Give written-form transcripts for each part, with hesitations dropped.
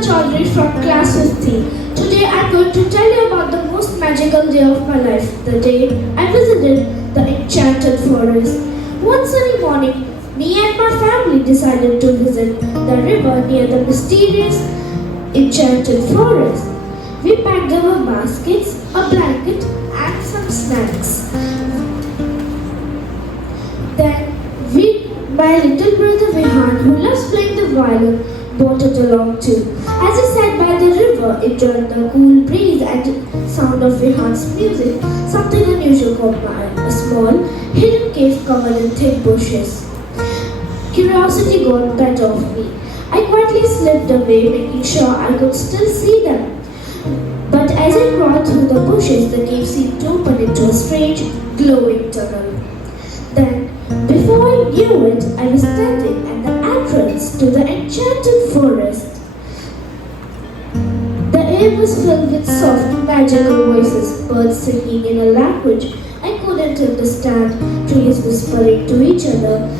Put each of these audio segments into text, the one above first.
Chaudhary from class 15. Today I'm going to tell you about the most magical day of my life, the day I visited the enchanted forest. One sunny morning, me and my family decided to visit the river near the mysterious enchanted forest. We packed our baskets, a blanket, and some snacks. Then my little brother Vihan, who loves playing the violin, brought it along too. As he sat by the river, enjoying the cool breeze and sound of Vihan's music, something unusual caught my eye. A small, hidden cave covered in thick bushes. Curiosity got the better of me. I quietly slipped away, making sure I could still see them. But as I crawled through the bushes, the cave seemed to open into a strange, glowing tunnel. Then, before I knew it, I was standing at the entrance to the enchanted forest. The air was filled with soft, magical voices, birds singing in a language I couldn't understand, trees whispering to each other.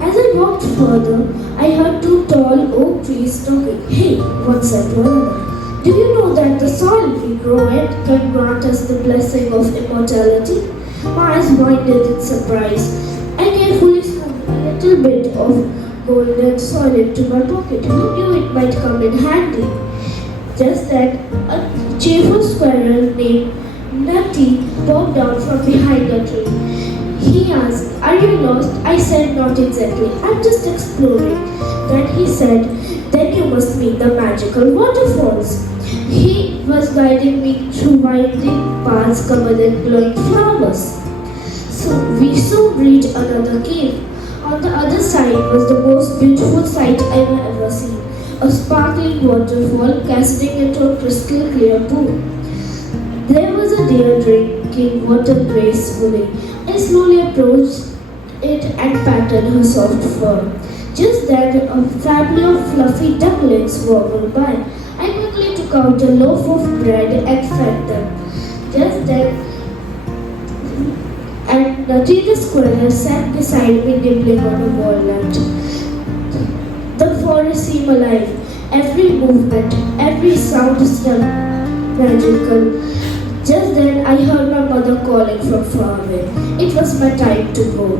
As I walked further, I heard two tall oak trees talking. Hey, one said to another. Do you know that the soil we grow in can grant us the blessing of immortality? My eyes widened in surprise. I carefully scooped a little bit of golden soil into my pocket. Who knew it might come in handy? Just then, a cheerful squirrel named Nutty popped out from behind a tree. He asked, Are you lost? I said, Not exactly. I'm just exploring. Then he said, Then you must meet the magical waterfalls. He was guiding me through winding paths covered in glowing flowers. So we soon reached another cave. On the other side was the most beautiful sight I have ever seen. A sparkling waterfall cascading into a crystal clear pool. There was a deer drinking water gracefully. I slowly approached it and patted her soft fur. Just then, a family of fluffy ducklings wobbled by. I quickly took out a loaf of bread and fed them. Just then, and Nutty the squirrel sat beside me nibbling on a walnut. The forest seemed alive. Every movement, every sound struck magical. Just then, I heard my mother calling from far away. It was my time to go.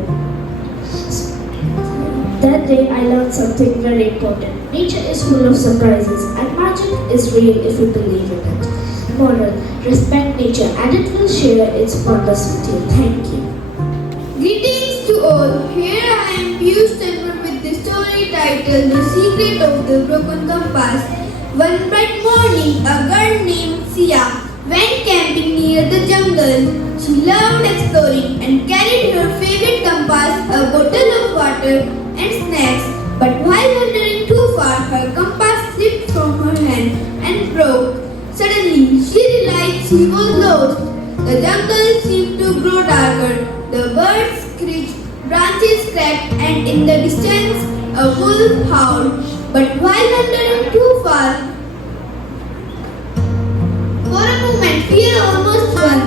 That day I learned something very important. Nature is full of surprises and magic is real if you believe in it. Moral, respect nature and it will share its wonders with you. Thank you. Greetings to all. Here I am Piyush Chandra with the story titled The Secret of the Broken Compass. One bright morning, a girl named Sia went camping near the jungle. She loved exploring and carried her favorite compass, a bottle of water and snacks, but while wandering too far, her compass slipped from her hand and broke. Suddenly, she realized she was lost. The jungle seemed to grow darker. The birds screeched, branches cracked, and in the distance, a wolf howled. But while wandering too far, for a moment, fear almost won.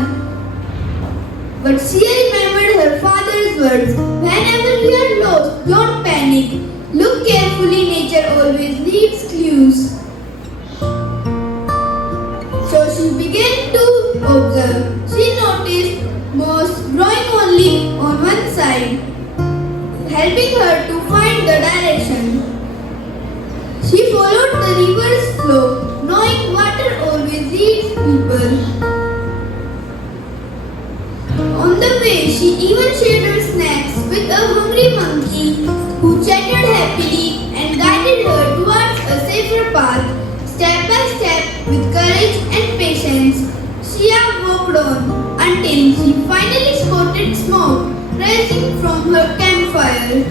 But she remembered her father's words. Whenever you are lost, don't panic. Look carefully, nature always leaves clues. So she began to observe. She noticed moss growing only on one side, helping her to find the direction. She followed the river's flow, knowing water always leads people. On the way, she even shared her snacks with a hungry monkey who chattered happily and guided her towards a safer path. Step by step, with courage and patience, Shia walked on until she finally spotted smoke rising from her campfire.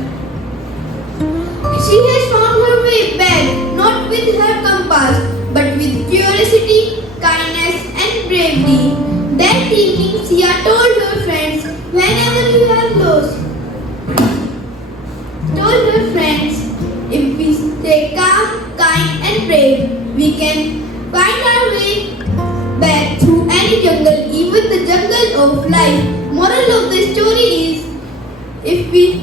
She has found her way back, not with her compass, but with curiosity, kindness, and bravery. That evening, Sia told her friends, whenever you are lost, told her friends, if we stay calm, kind, and brave, we can find our way back through any jungle, even the jungle of life. Moral of the story is, if we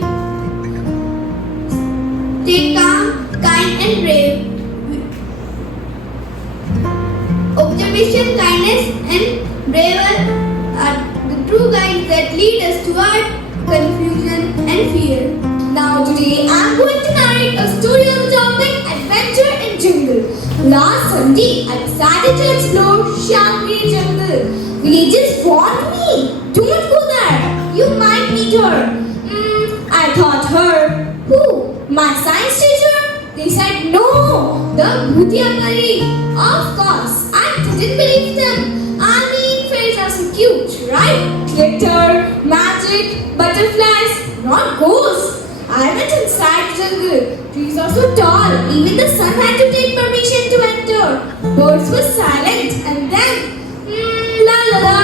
stay calm, kind, and brave, ambition, kindness, and bravery are the true guides that lead us toward confusion and fear. Now today I am going to narrate a story on the topic Adventure in Jungle. Last Sunday I decided to explore Shangri Jungle. Villagers warned me, don't go there, you might meet her. I thought her. Who? My science teacher? They said no, the Bhutiamari. Of course, I didn't believe them. I mean, fairies are so cute, right? Glitter, magic, butterflies, not ghosts. I went inside the jungle. Trees are so tall, even the sun had to take permission to enter. Birds were silent, and then, la la la.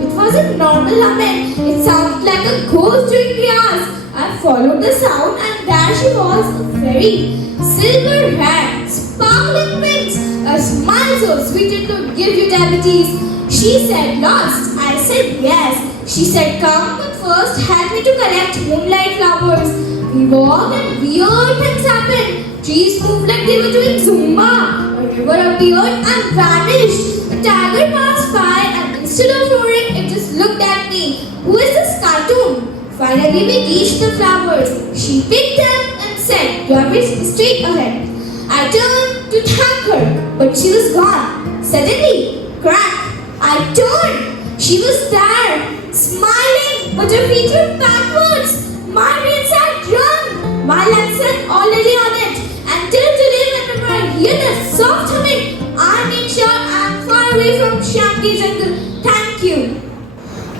It wasn't normal humming. It sounded like a ghost doing prayers. I followed the sound, and there she was, a fairy. Silver hair, sparkling wings, a smile so sweet it could give you diabetes. She said, lost. I said, yes. She said, come, but first help me to collect moonlight flowers. We walked and weird things happened. Trees moved like they were doing Zumba. A river appeared and vanished. A tiger passed by and instead of roaring, it just looked at me. Who is this cartoon? Finally, we reached the flowers. She picked them and said, you are straight ahead. I turned to thank her, but she was gone. Suddenly, crack, I turned. She was there, smiling, but her feet were backwards. My brain said, run. My legs were already on it. Until today, whenever I hear that soft humming, I make sure I'm far away from Shanti Jungle. Thank you.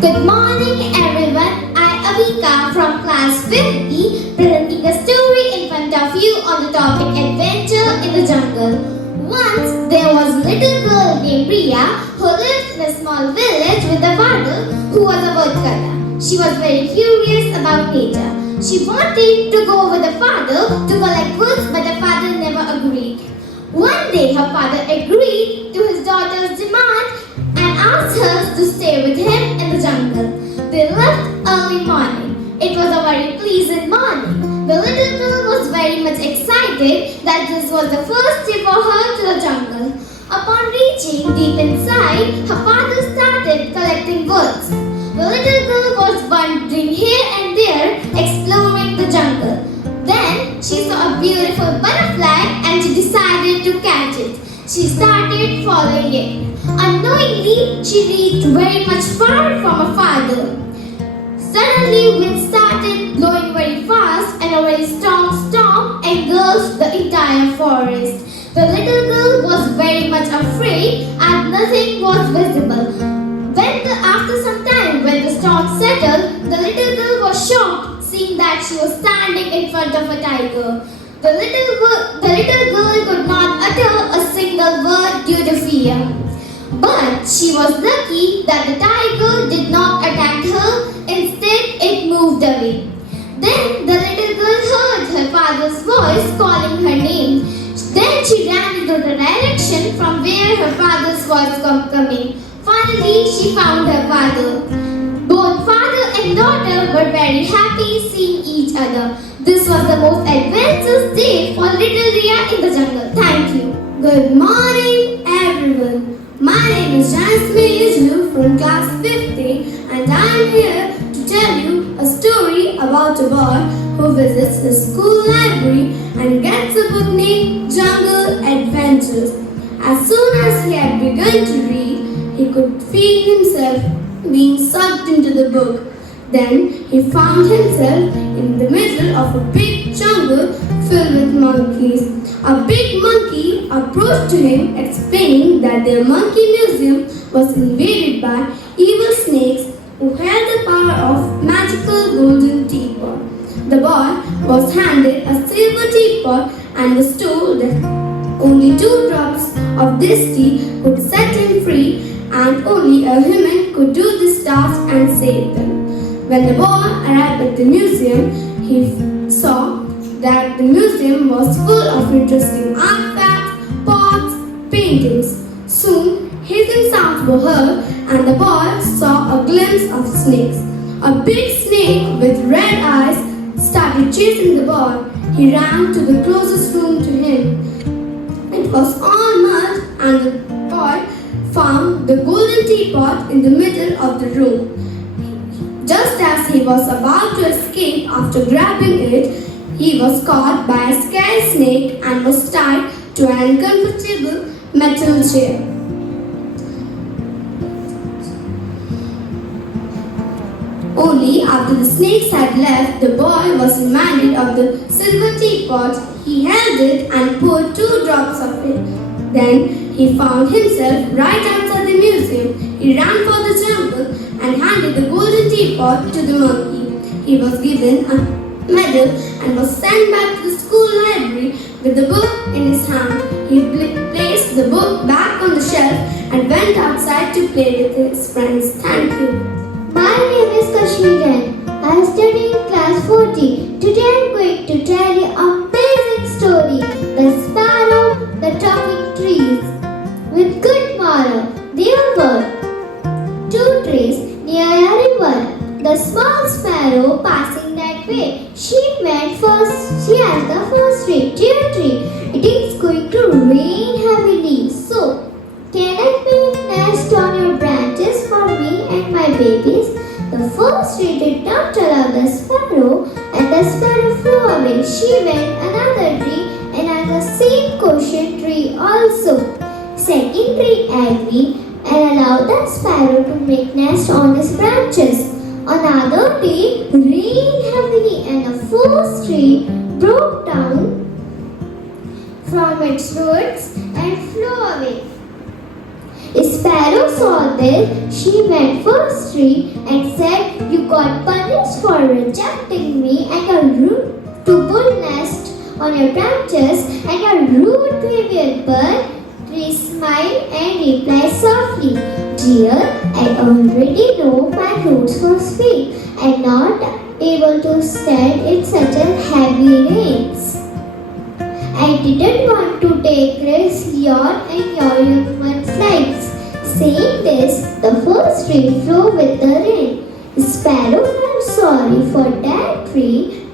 Good morning everyone, I Avika from class 50 presenting a story in front of you on the topic Adventure in the Jungle. Once there was a little girl named Priya who lived in a small village with a father who was a woodcutter. She was very curious about nature. She wanted to go with the father to collect woods but the father never agreed. One day her father agreed to his daughter's demand and asked her to stay with him in the jungle. They left early morning. It was a very pleasant morning. The little girl was very much excited that this was the first trip for her to the jungle. Upon reaching deep inside, her father started collecting woods. The little girl was wandering here and there, exploring the jungle. Then she saw a beautiful butterfly and she decided to catch it. She started following it. Unknowingly, she reached very much far from her father. Suddenly, wind started blowing very fast and a very strong storm engulfed the entire forest. The little girl was very much afraid and nothing was visible. After some time, when the storm settled, the little girl was shocked seeing that she was standing in front of a tiger. The little girl could not utter a single word due to fear. But she was lucky that the tiger did not attack her, instead it moved away. Then the little girl heard her father's voice calling her name. Then she ran into the direction from where her father's voice was coming. Finally, she found her father. Both father and daughter were very happy seeing each other. This was the most adventurous day for little Ria in the jungle. Thank you. Good morning, everyone. My name is Transformative from class 50 and I am here to tell you a story about a boy who visits the school library and gets a book named Jungle Adventures. As soon as he had begun to read, he could feel himself being sucked into the book. Then he found himself in the middle of a big jungle filled with monkeys. A big monkey approached to him explaining that their monkey museum was invaded by evil snakes who held the power of magical golden teapot. The boy was handed a silver teapot and was told that only 2 drops of this tea could set him free and only a human could do this task and save them. When the boy arrived at the museum, he saw that the museum was full of interesting artifacts, pots, paintings. Soon, hissing sounds were heard and the boy saw a glimpse of snakes. A big snake with red eyes started chasing the boy. He ran to the closest room to him. It was all mud and the boy found the golden teapot in the middle of the room. Just as he was about to escape after grabbing it, he was caught by a scary snake and was tied to an uncomfortable metal chair. Only after the snakes had left, the boy was reminded of the silver teapot. He held it and poured 2 drops of it. Then he found himself right outside the museum. He ran for the jungle and handed the golden teapot to the monkey. He was given a medal and was sent back to the school library with the book in his hand. He placed the book back on the shelf and went outside to play with his friends. Thank you. My name is Kashmiran. I study in class 40. Today I am going to tell you an amazing story, The Sparrow, the Talking Trees. With good moral, there were 2 trees near a river. The small sparrow passing that way. She asked the first tree, Dear tree, it is going to rain heavily. So, can I make nest on your branches for me and my babies? The first tree did not allow the sparrow, and the sparrow flew away. She went another tree and asked the same question tree also. Second tree agreed and allowed the sparrow to make nest on his branches. Another day rained heavily and the first tree broke down from its roots and flew away. A sparrow saw this. She went first tree and said, You got punished for rejecting me and your rude to build nest on your branches and your rude behavior. But tree smiled and replied softly, Dear, I already know my roots for speed and not able to stand in such a heavy rains. I didn't want to take risks your and your young one's lives. Saying this, the first tree flew with the rain. The sparrow felt sorry for that tree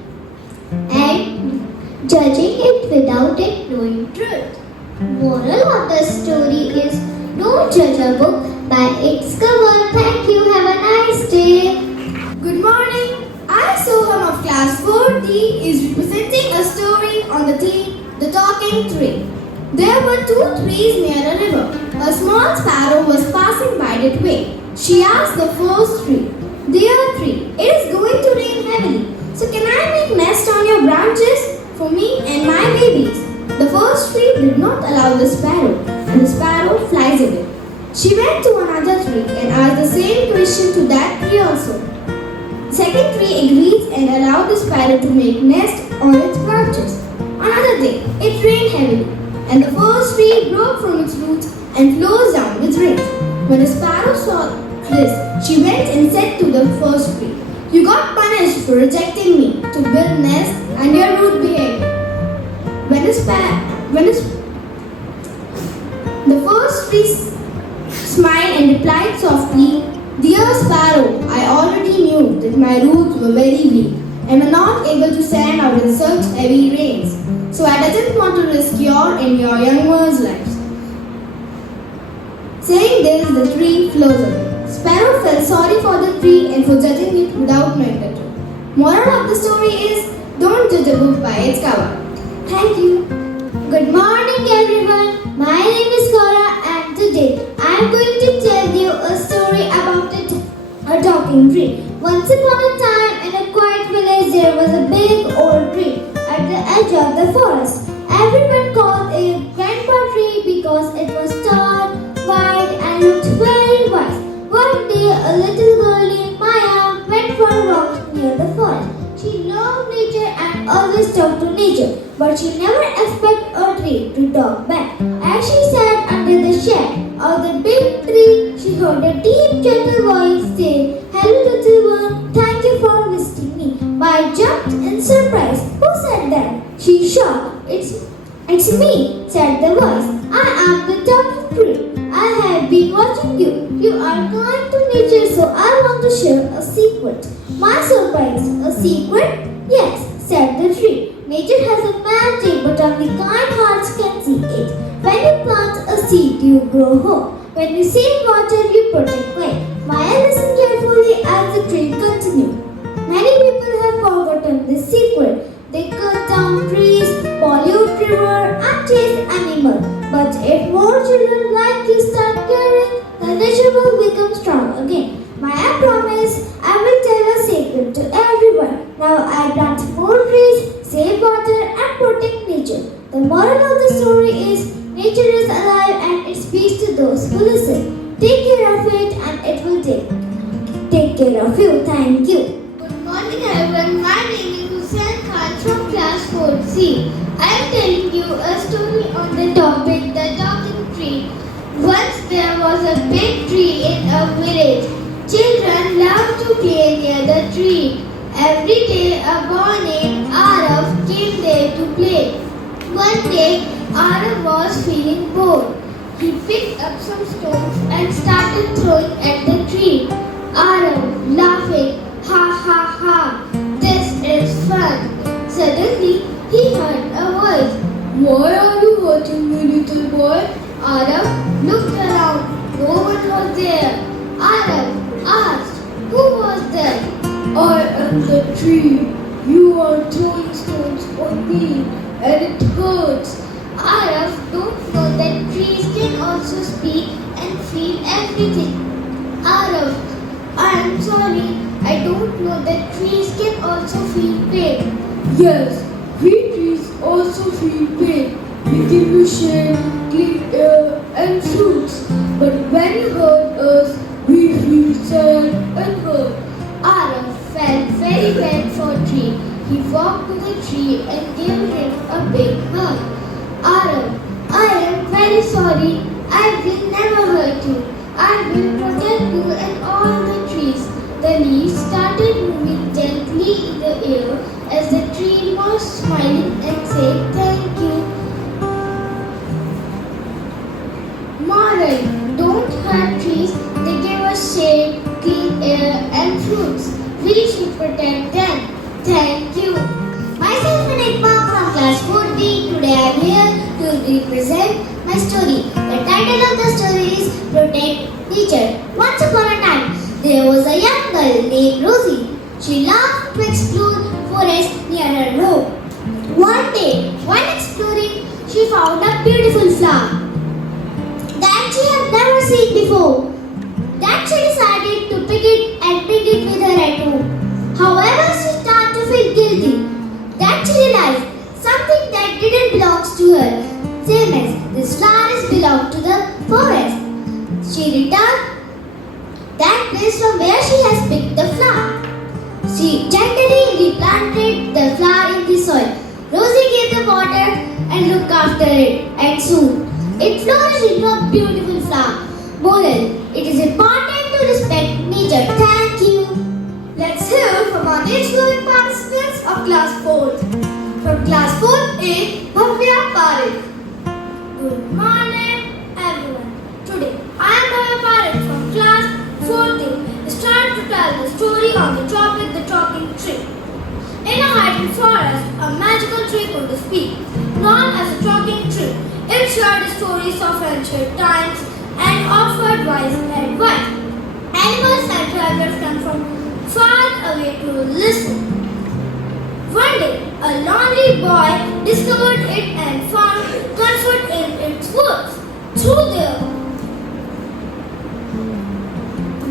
and judging it without it knowing truth. Moral of the story is don't judge a book by its cover. Thank you. Have a nice day. Good morning. I, Soham of class 4D, is representing a story on the theme The Talking Tree. There were 2 trees near a river. A small sparrow was passing by that way. She asked the first tree, Dear tree, it is going to rain heavily. So can I make nest on your branches for me and my babies? The first tree did not allow the sparrow, and the sparrow flies away. She went to another tree and asked the same question to that tree also. The second tree agreed and allowed the sparrow to make nest on its branches. Another day, it rained heavily, and the first tree broke from its roots and flows down with rain. When the sparrow saw this, she went and said to the first tree, You got punished for rejecting me to build nest and your rude behavior. The first tree smiled and replied softly, Dear sparrow, I already knew that my roots were very weak and were not able to stand out in such heavy rains. So I didn't want to risk your and your young ones' lives. Saying this, the tree flows away. Sparrow felt sorry for the tree and for judging it without knowing the truth. Moral of the story is, don't judge a book by its cover. Thank you. Good morning everyone. My name is Cora and today I am going to tell you a story about a talking tree. Once upon a time in a quiet village there was a big old tree at the edge of the forest. Everyone called it grandpa tree because it was tall, wide and looked very wise. One day a little girl named Maya went for a walk near the forest. She loved nature and always talked to nature, but she never expected a tree to talk back. As she sat under the shade of the big tree, she heard a deep, gentle voice say, Hello little one, thank you for visiting me. Maya jumped in surprise. Who said that? She shocked. It's me, said the voice. I am the talking tree. I have been watching you. You are kind to nature, so I want to share a secret. My surprise, a secret? Yes, said the tree. Nature has a magic, but only kind hearts can see it. When you plant a seed, you grow hope. When you save water, you protect life. Maya listened carefully as the tree continued. Many people have forgotten this secret. They cut down trees, pollute river, and chase animals. But if more children like you start caring, the nature will become strong again. Maya promised, I will tell a secret to everyone. Now I plant more trees, save water, and protect nature. The moral of the story is nature is alive and it speaks to those who listen. Take care of it and it will take care of you. Thank you. Good morning everyone, my name is Hussain Khan from class 4C. I am telling you a story on the topic the talking tree. Once there was a big tree in a village. Children loved to play near the tree. Every day a boy named Arav came there to play. One day Arav was feeling bored. He picked up some stones and started throwing at the tree. Arav laughing, ha ha ha, this is fun. Suddenly he heard a voice. Why are you hurting me, little boy? Arav looked around. No one was there. Arav asked, who was there? I am the tree. You are throwing stones on me and it hurts. Arav don't know that trees can also speak and feel everything. Arav, I am sorry. I don't know that trees can also feel pain. Yes, we trees also feel pain. We give you shade, clean air and fruits. But when you hurt us, we feel sad and hurt. Arav felt very bad for tree. He walked to the tree and gave him a big hug. Arav, I am very sorry. I will never hurt you. I will protect you and all the trees. The leaves started moving gently in the air as the tree was smiling and said thank you. Moral, don't hurt trees. They give us shade, clean air and fruits. We should protect them. Thank you. Myself Enigma from class 4D. Today I am here to represent my story. The title of the story is Protect Nature. Once upon a time, there was a young girl named Rosie. She loved to explore forests near her home. One day, while exploring, she found a beautiful flower that she had never seen before. That she decided to pick it and bring it with her at home. However, she started to feel guilty. That she realized something that didn't belong to her. Same as this flower belonged to the forest. She returned that place from where she has picked the flower. She gently replanted the flower in the soil. Rosie gave the water and looked after it, and soon it flourished into a beautiful flower. Moral: it is important to respect nature. Thank you. Let's hear from our nature participants of class 4th. From class 4A, Bhavya Parekh. Good morning, everyone. Today, I am Bhavya Parekh from class 4th. It's time to tell the story on the topic, the talking tree. In a hidden forest, a magical tree could speak, known as a talking tree. It shared stories of ancient times and offered wise advice. Animals and travelers came from far away to listen. One day, a lonely boy discovered it and found comfort in its words. Through their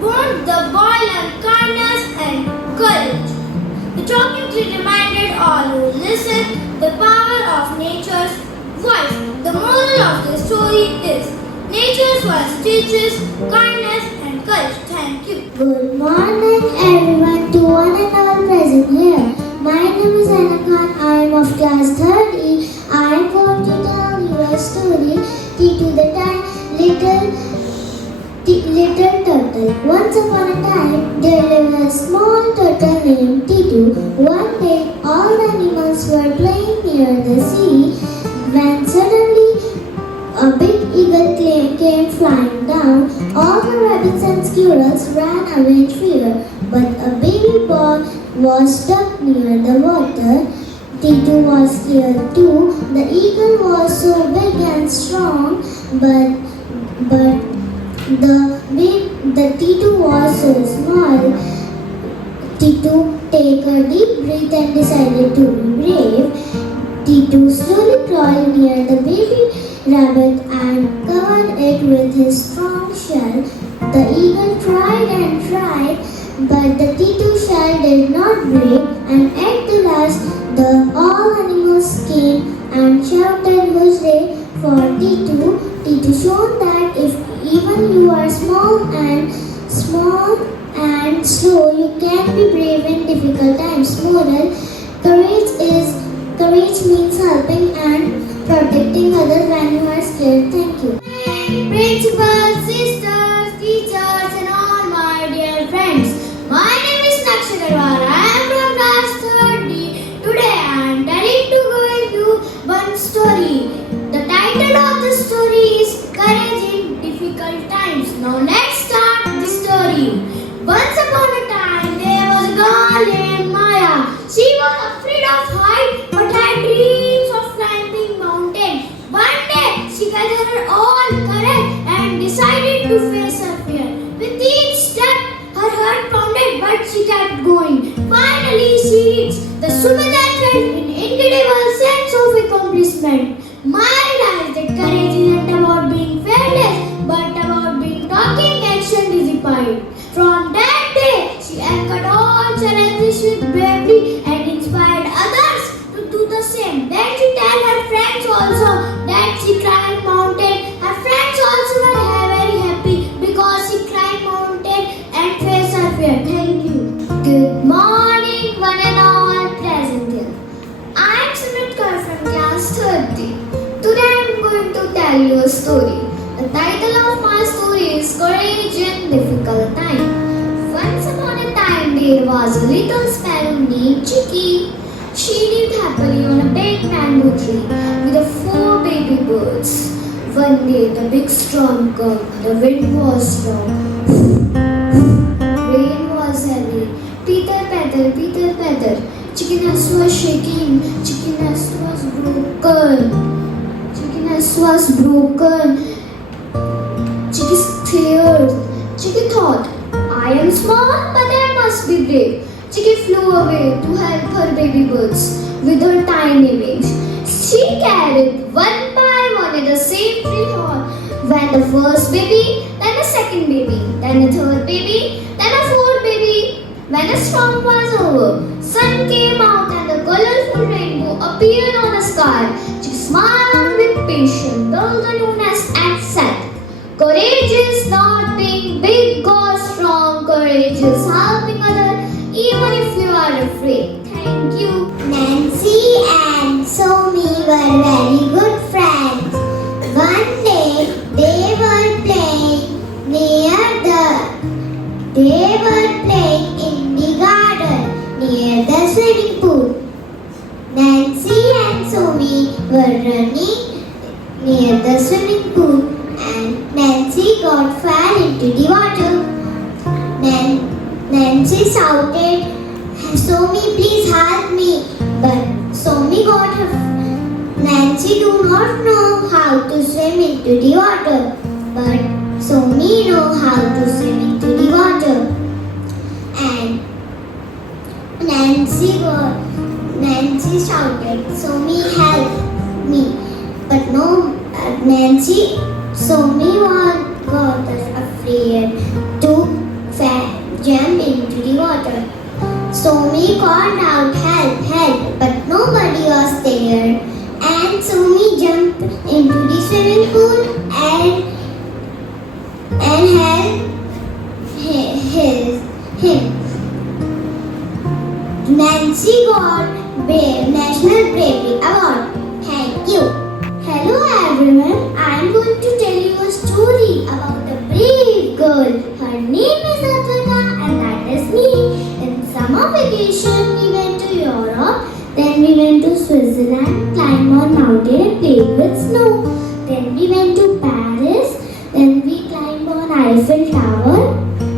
bond, the boy learned kindness and courage. The talking tree reminded all who listened the power of nature's voice. The moral of the story is nature's voice teaches kindness and courage. Thank you. Good morning everyone to one and all present here. My name is Anna Khan. I am of class 3rd. I am going to tell you a story. Titu the little turtle. Once upon a time, there lived a small turtle named Titu. One day, all the animals were playing near the sea when suddenly a big eagle came flying down. All the rabbits and squirrels ran away in fear, but a baby boy was stuck near the water. Titu was scared too. The eagle was so big and strong, but The T2 was so small. T2 take a deep breath and decided to be brave. T2 slowly crawled near the baby rabbit and covered it with his strong shell. The eagle tried and tried, but the T2 shell did not break, and at the last, all animals came and shouted hooray for T2. T2 showed that if even you are small and slow, you can be brave in difficult times. Moral: courage means helping and protecting others when you are scared. Thank you. Principals, sisters, teachers, and all my dear friends. My name is Nakshadarwara. I am from class 30. Today I am telling to going to one story. The title of the story is Courage in Difficult Times. Now let's start the story. Once upon a time there was a girl named Maya. She was afraid of height but had dreams of climbing mountains. One day she gathered all courage and decided to face her fear. With each step her heart pounded but she kept going. Finally she reached the summit and felt an incredible sense of accomplishment. Maya realized that courage isn't about being fearless but about being talking action despite. From that day, she anchored all challenges with bravery and inspired others to do the same. Then she told her friends also that she climbed mountain. Her friends also were very happy because she climbed mountain and faced her fear. Thank you. Good morning, one and all present here. I am Sumit from class 30. Today I am going to tell you a story. The title of my story is Courage in Difficult Time. Once upon a time there was a little sparrow named Chicky. She lived happily on a big mango tree with 4 baby birds. One day the big storm came. The wind was strong. Rain was heavy. Peter patter. Chicken nest was shaking. Chicken nest was broken. Chicky stared. Chicky thought, I am small, but I must be brave. Chicky flew away to help her baby birds with her tiny wings. She carried one by one in the same tree hall. When the first baby, then the second baby, then the third baby, then the fourth baby. When the storm was over, sun came out and the colorful rainbow appeared on the sky. Chicky smiled with patience, built a new nest and said, Courage is not being big or strong. Courage is helping others even if you are afraid. Thank you. Nancy and Somi were very good friends. One day they were playing in the garden near the swimming pool. Nancy and Somi were running near the swimming pool and Nancy fell into the water. Nancy shouted, Somi, please help me. But Somi got her. Nancy do not know how to swim into the water. But Somi know how to swim into the water. And Nancy shouted, Somi, help me. But no, Somi got afraid to jump into the water. Somi called out, help, but nobody was there. And Somi jumped into the swimming pool and helped him. Nancy got National Bravery Award. Thank you. Hello everyone, I am going to tell you a story about a brave girl. Her name is Advita and that is me. In summer vacation we went to Europe, then we went to Switzerland, climbed on mountain and played with snow. Then we went to Paris, then we climbed on Eiffel Tower.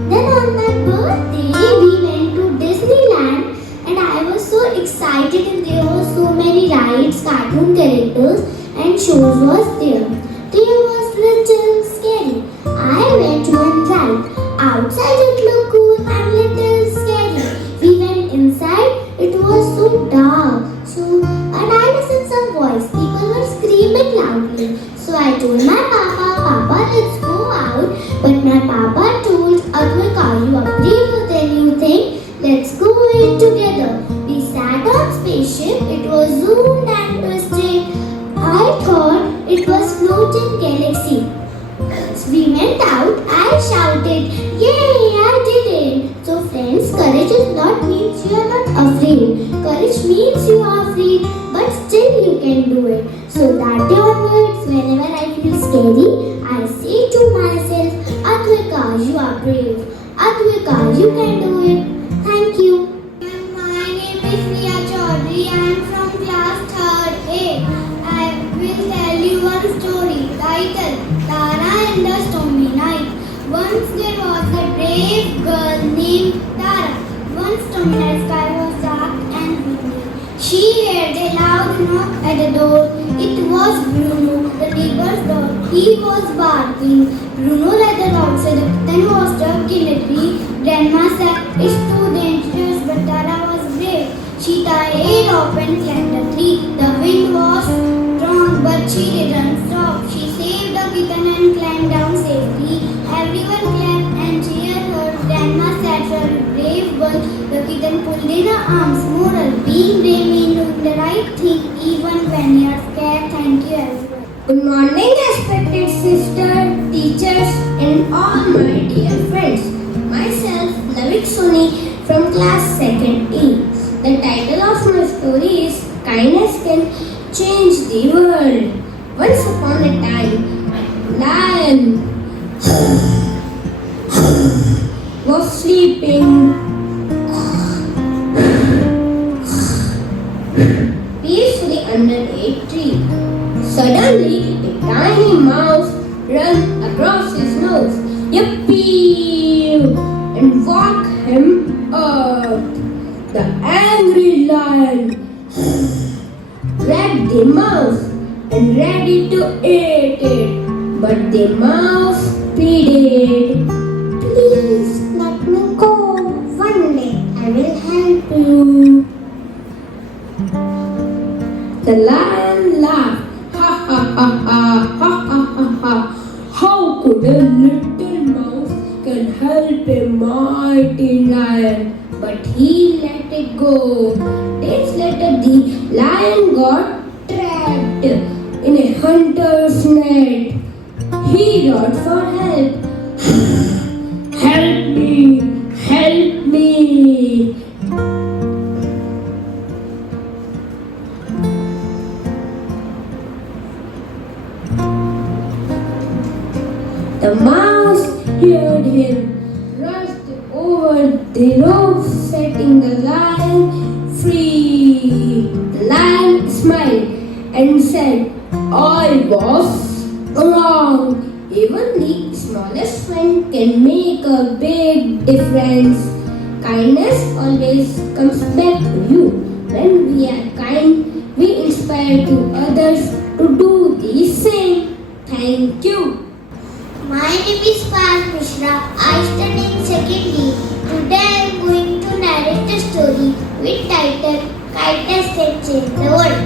Then on my birthday we went to Disneyland and I was so excited and there were so many rides, cartoon characters and shows was there. There was little scary. I went I told my Papa, let's go out. But my Papa told Advika, you are braver than you think. Let's go in together. We sat on spaceship. It was zoomed and twisted. I thought it was floating galaxy. We went out. I shouted, "Yay! I did it!" So friends, courage is not means you are not afraid. Courage means you are afraid, but still you can do it. So that day onwards, whenever I feel scary, I say to myself, Advika, you are brave. Advika, you can do it. Thank you. My name is Riya Chaudhary. I am from class 3rd A. I will tell you one story titled Tara and the Stormy Night. Once there was a brave girl named Tara. One stormy night sky was dark and gloomy. She heard a loud knock at the door. It was Bruno, the neighbor's dog. He was barking. Bruno let the dog say the kitten was stuck in a tree. Grandma said, "It's too dangerous," but Tara was brave. She tied a rope and climbed the tree. The wind was strong, but she didn't stop. She saved the kitten and climbed down safely. Everyone clapped and cheered her. Grandma said, "For a brave girl." The kitten pulled in her arms. Moral: being brave means doing the right thing even when you're scared. Thank you, everyone. Good morning, respected sister, teachers, and all my dear friends. Myself, Navik Soni, from class 2nd E. The title of my story is Kindness Can Change the World. Once upon a time, lion was sleeping peacefully under a tree. Suddenly, a tiny mouse ran across his nose. Yippee! And woke him up. The angry lion grabbed the mouse and ready to eat it. But the mouse pleaded, "Please let me go. One day I will help you." The lion laughed. Ha ha ha ha ha ha ha ha. How could a little mouse can help a mighty lion? But he let it go. Days later, the lion got trapped in a hunter's net. He roared for help. Help me! Help me! The mouse heard him, rushed over the rope, setting the lion free. The lion smiled and said, "I was wrong. Even the smallest friend can make a big difference. Kindness always comes back to you. When we are kind, we inspire to others to do the same." Thank you. My name is Parth Mishra. I study in 2nd E. Today I am going to narrate a story with title Kindness Can Change the World.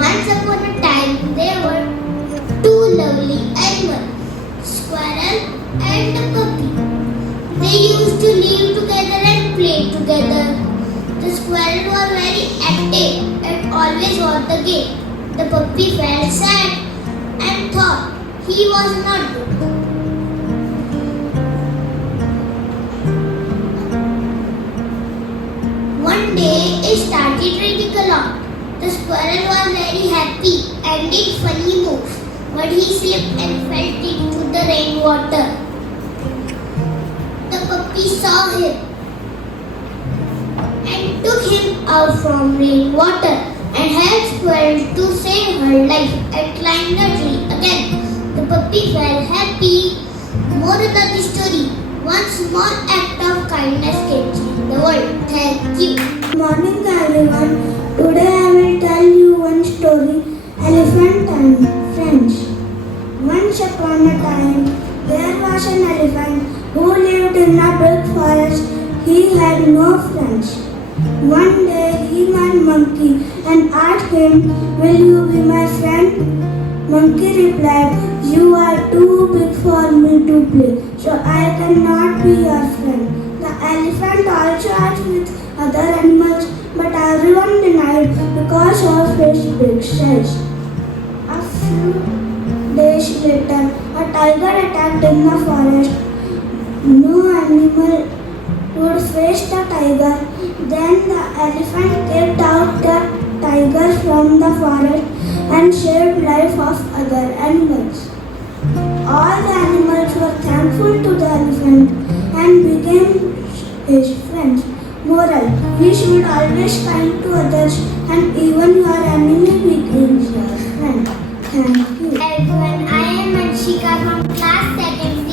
Once upon a time there were two lovely animals, squirrel and a puppy. They used to live together and play together. The squirrel was very active and always won the game. The puppy felt sad and thought he was not good. One day it started raining a lot. The squirrel was very happy and did funny moves, but he slipped and fell into the rainwater. The puppy saw him and took him out from rainwater and helped squirrel to save her life and climbed the tree again. The puppy felt happy. Moral of the story: one small act of kindness can change the world. Thank you. Good morning, everyone. Today I will tell you one story, Elephant and Friends. Once upon a time, there was an elephant who lived in a big forest. He had no friends. One day he met Monkey and asked him, "Will you be my friend?" Monkey replied, "You are too big for me to play, so I cannot be your friend." The elephant also asked with other animals, but everyone denied because of his big size. A few days later, a tiger attacked in the forest. No animal would face the tiger. Then the elephant kicked out the tiger from the forest and saved life of other animals. All the animals were thankful to the elephant and became his friends. Moral: we should always kind to others, and even your enemy becomes your friend. Thank you. Everyone, I am Anshika from class 2nd C.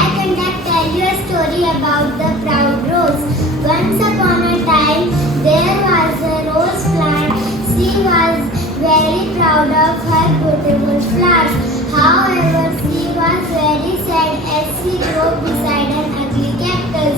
I can tell you a story about the proud rose. Once upon a time, there was a rose plant. She was very proud of her beautiful flowers. However, she was very sad as she drove beside an ugly cactus.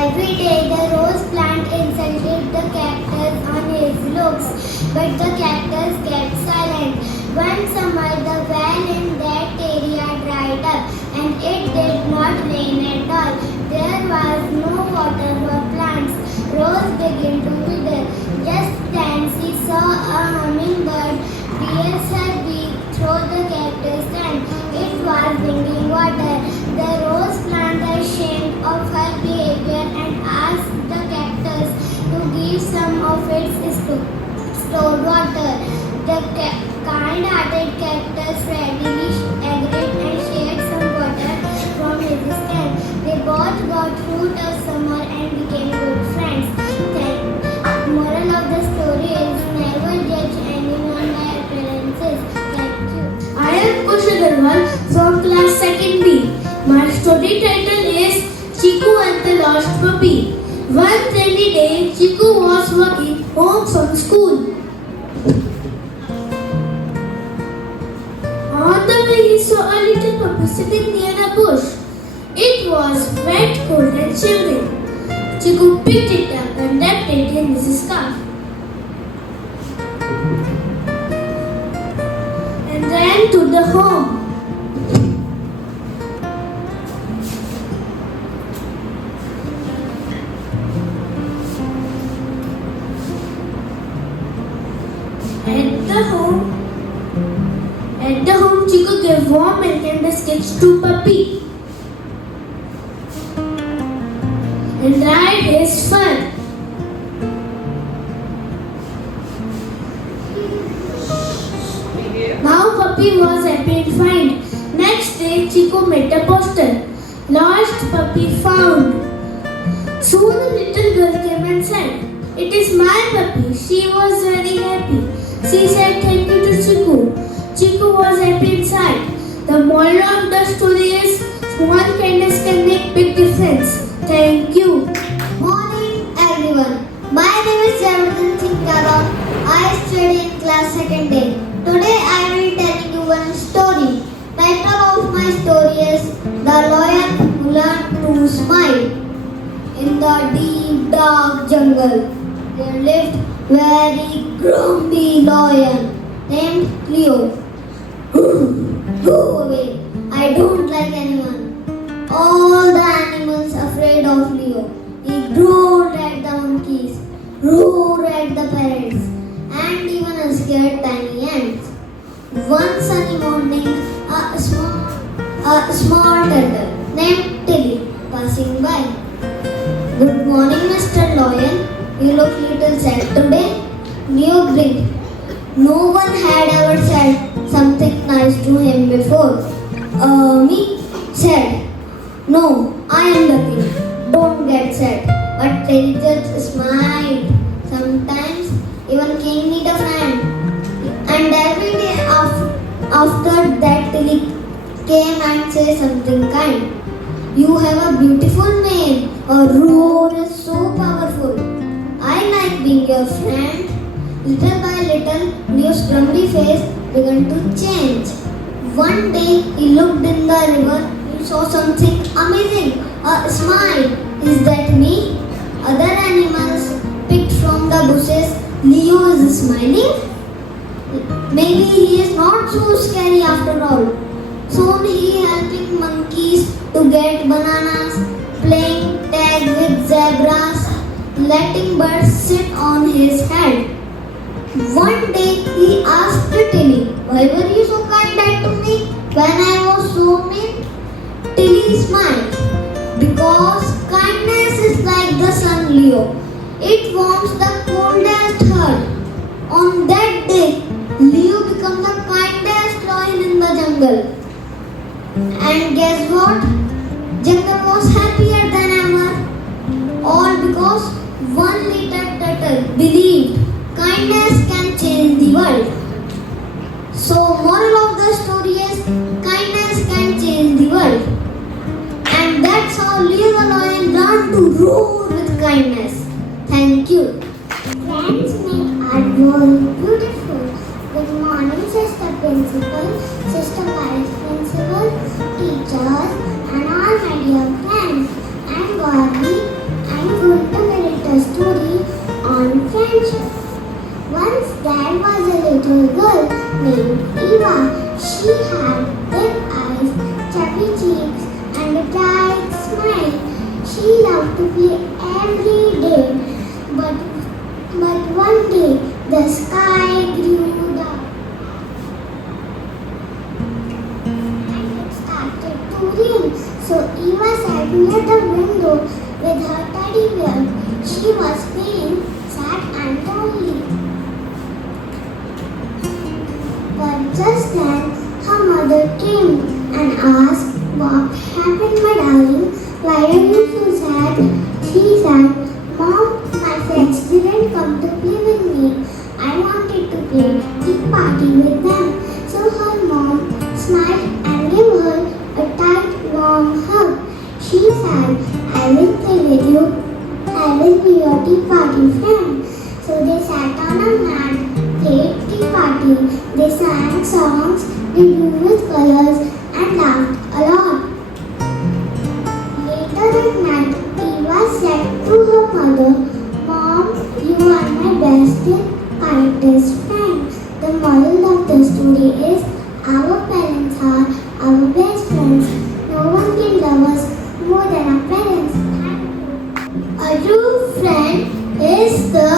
Every day, the rose plant insulted the cactus on his looks, but the cactus kept silent. One summer, the well in that area dried up, and it did not rain at all. There was no water for plants. Rose began to wither. Just then, she saw a hummingbird pierce her beak through the cactus stand. It was drinking water. The rose plant, ashamed of her behavior, and asked the cactus to give some of its stored water. The kind-hearted cactus readily agreed and shared some water from his stand. They both got fruit of summer and became good friends. The moral of the story is never judge anyone by appearances. Thank you. I am Kushagarwal from class 2nd B. My story title is Chiku and the Lost Puppy. One rainy day, Chiku was walking home from school. On the way, he saw a little puppy sitting near a bush. It was wet, cold, and shivering. Chiku picked it up and wrapped it in his scarf and ran to the home. At the home, Chiku gave warm milk and biscuits to Puppy and dried his fur. Now Puppy was happy and fine. Next day, Chiku met a poster. Lost puppy found. Soon a little girl came and said, "It is my puppy." She was very happy. She said thank you to Chiku. Chiku was happy inside. The moral of the story is small kindness can make big difference. Thank you. Morning, everyone. My name is Javardhan Singh Karan. I study in class 2nd A. Today I will tell you one story. Title of my story is The Lion Who Learned to Smile. In the deep dark jungle, there lived very grumpy lion named Leo. Go away! I don't like anyone. All the animals afraid of Leo. He roared at the monkeys, roared at the parrots, and even scared tiny ants. One sunny morning, a small turtle named Tilly passing by. "Good morning, Mr. Lion. You look little sad today." Leo grinned. No one had ever said something nice to him before. Me? Said. "No, I am the king. Don't get sad." But Tilly just smiled. Sometimes even king need a friend. And every day after that, Tilly came and said something kind. "You have a beautiful mane. A roar is so powerful. I like being your friend." Little by little, Leo's grumpy face began to change. One day, he looked in the river and saw something amazing. A smile. "Is that me?" Other animals picked from the bushes. "Leo is smiling?" Maybe he is not so scary after all. Soon he helping monkeys to get bananas, playing tag with zebras, letting birds sit on his head. One day he asked Tilly, "Why were you so kind to me when I was so mean?" Tilly smiled. Because kindness is like the sun, Leo. It warms the coldest heart. On that day, Leo became the kindest lion in the jungle. And guess what? Jungle was happier than ever. All because one little turtle believed kindness can change the world. So, moral of the story is kindness can change the world. And that's how Leo the lion learned to roar with kindness. Thank you. Friends make our world beautiful. Good morning, Sister Principal, Sister Vice Principal, teachers, and all my dear friends. I'm Gauri. I'm going to narrate a story on friendship. Once there was a little girl named Eva. She had big eyes, chubby cheeks, and a bright smile. She loved to play every day. But one day the sky grew dark and it started to rain. So Eva sat near the window with her teddy bear. She was feeling sad and lonely. But just then her mother came and asked, "What happened, my darling? Why are you so sad?" She said, "Mom, my friends didn't come to play with me. I wanted to play tea party with them." So her mom smiled and gave her a tight, warm hug. She said, "I will play with you. I will be your tea party friend." So they sat on a mat, played tea party. They sang songs, they blew with colors, and laughed a lot. Later that night, Eva said to her mother, "Mom, you are my best and kindest friend." The moral of the story is our parents are our best friends. No one can love us more than our parents. Thank you. A true friend is the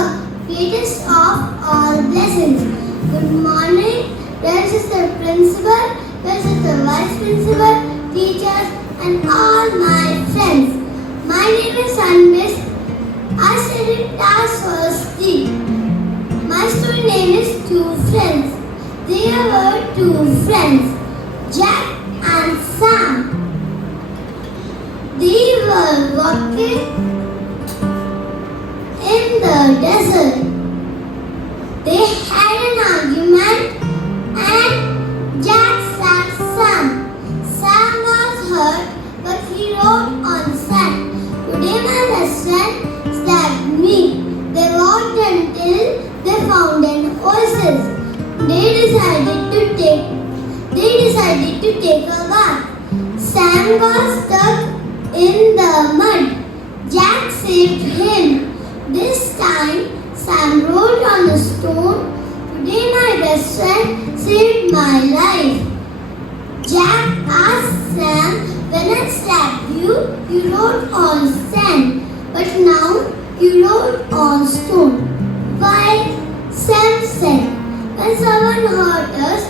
greatest of all blessings. Good morning, dear Sister Principal, dear Sister Vice Principal, teachers, and all my friends. My name is Anvis. I studied class first D. My story name is Two Friends. There were two friends, Jack and Sam. They were walking in the desert. They had an argument and Jack slapped Sam. Sam was hurt, but he wrote on sand, "Today my best friend slapped me." They walked until they found an oasis. They decided to take a bath. Sam got stuck in the mud. Jack saved him. This time, Sam wrote on a stone, "Today my best friend saved my life." Jack asked Sam, "When I slapped you, you wrote on sand, but now you wrote on stone." Why? Sam said, "When someone hurt us,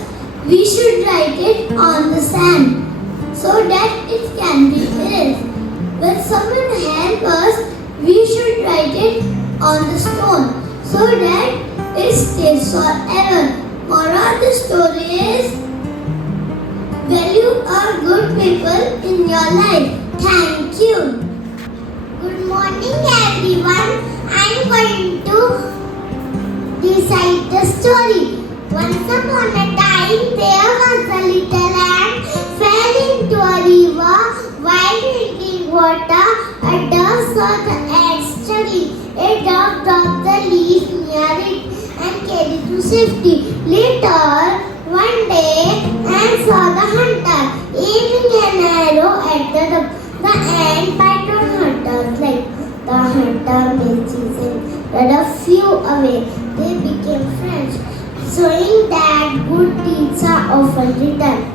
we should write it on the sand so that it can be erased. When someone helps us, we should write it on the stone so that it stays forever." Moral of the story is, value our good people in your life. Thank you. Good morning, everyone. I'm going to recite the story. Once upon a time, there was a little ant fell into a river. While drinking water, a dove saw the ant struggling. A dove dropped the leaf near it and carried to safety. Later, one day, ant saw the hunter aiming an arrow at the dove. The ant bit on hunter's leg. The hunter missed his aim, but a few away. They became friends, showing that and good deeds are often returned.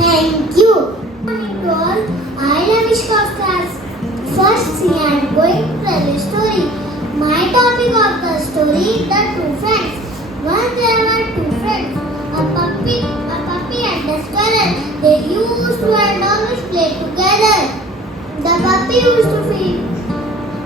Thank you. Good morning to all. I am Ishka's class. First, I am going to tell a story. My topic of the story is the two friends. Once there were two friends, a puppy and a squirrel. They used to and always play together. The puppy used to feed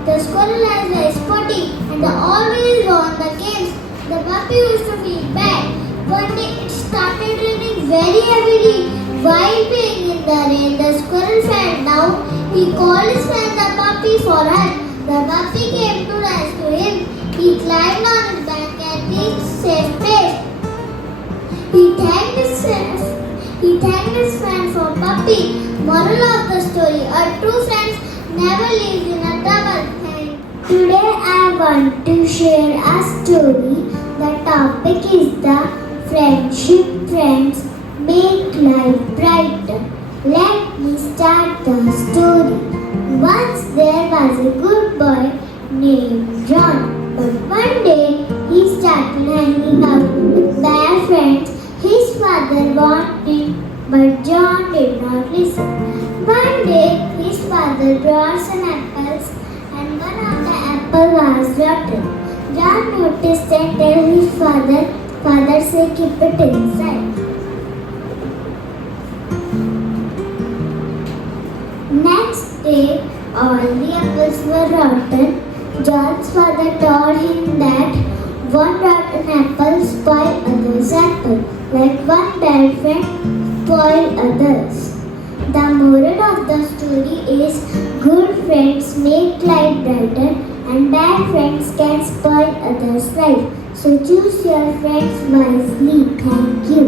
the squirrel as a spotty and they always won the games. The puppy used to feed back. One day it started raining very heavily. While playing in the rain, the squirrel fell down. He called his friend the puppy for help. The puppy came to rescue him. He climbed on his back and reached safe place. He thanked his friend for puppy. Moral of the story: a true friend never leaves in a trouble. Today I want to share a story. The topic is the friendship friends make life brighter. Let me start the story. Once there was a good boy named John, but one day he started hanging out with bad friends. His father warned him, but John did not listen. One day his father brought some apples and one of the apples was rotten. John noticed and told his father said keep it inside. Next day, all the apples were rotten. John's father told him that one rotten apple spoils others' apple, like one bad friend spoils others. The moral of the story is good friends make life brighter and bad friends can spoil others' life. So choose your friends wisely. Thank you.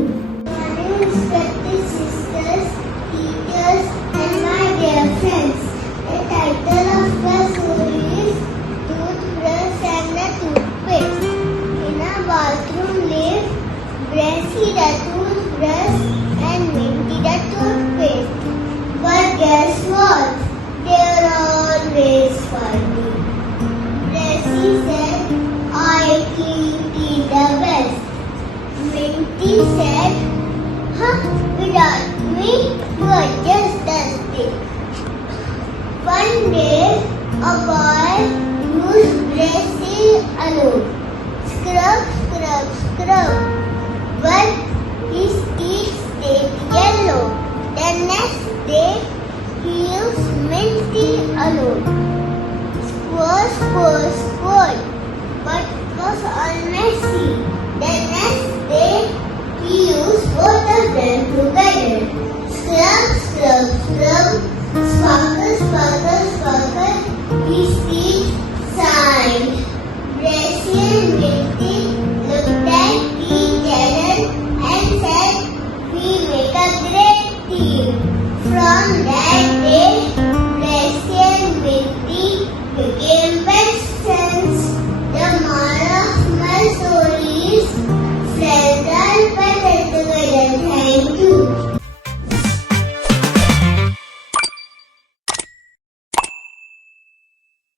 Respected sisters, teachers, and my dear friends. The title of the story is Toothbrush and the Toothpaste. In a bathroom lived Bravery the toothbrush and Minty the toothpaste. But guess what? They were always fighting. Bravery said, I think he's the best. Minty said, without me, you are just